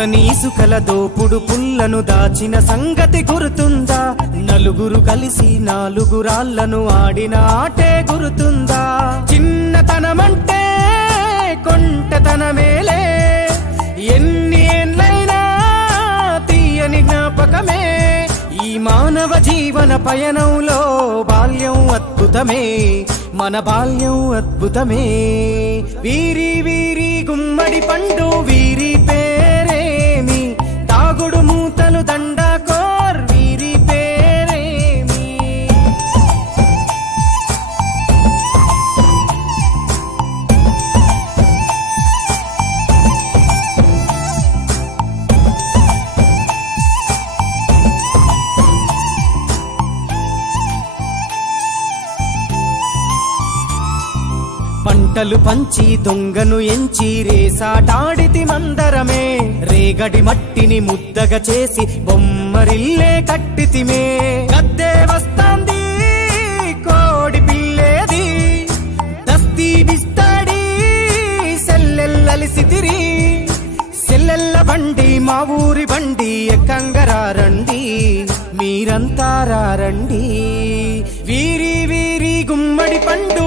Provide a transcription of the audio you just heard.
నూతని ఇసుకల దోపుడు పుల్లను దాచిన సంగతి గుర్తుందా? నలుగురు కలిసి నాలుగురాళ్లను ఆడిన ఆటే గుర్తుందా? చిన్నతనమంటే కొంటెతనమేలే, ఎన్ని ఏండ్లైనా తీయని జ్ఞాపకమే. ఈ మానవ జీవన పయనంలో బాల్యం అద్భుతమే, మన బాల్యం అద్భుతమే. వీరి వీరి గుమ్మడి పండు వీరి పేరేమి, తాగుడు మూతలు దండాకోర్ వీరి పేరేమి. పంటలు పంచి దొంగను ఎంచి రేసాటాడితి మందరమే, రేగడి మట్టిని ముద్దగా చేసి బొమ్మరిల్లే కట్టితిమే. గద్దే వస్తాంది కోడి పిల్లేది, దస్తీ బిస్తాడి సెల్లెల్లలిసితిరి. సెల్లెల్ల బండి మా ఊరి బండి ఎక్కంగరారండి, మీరంతా రారండి. వీరి వీరి గుమ్మడి పండు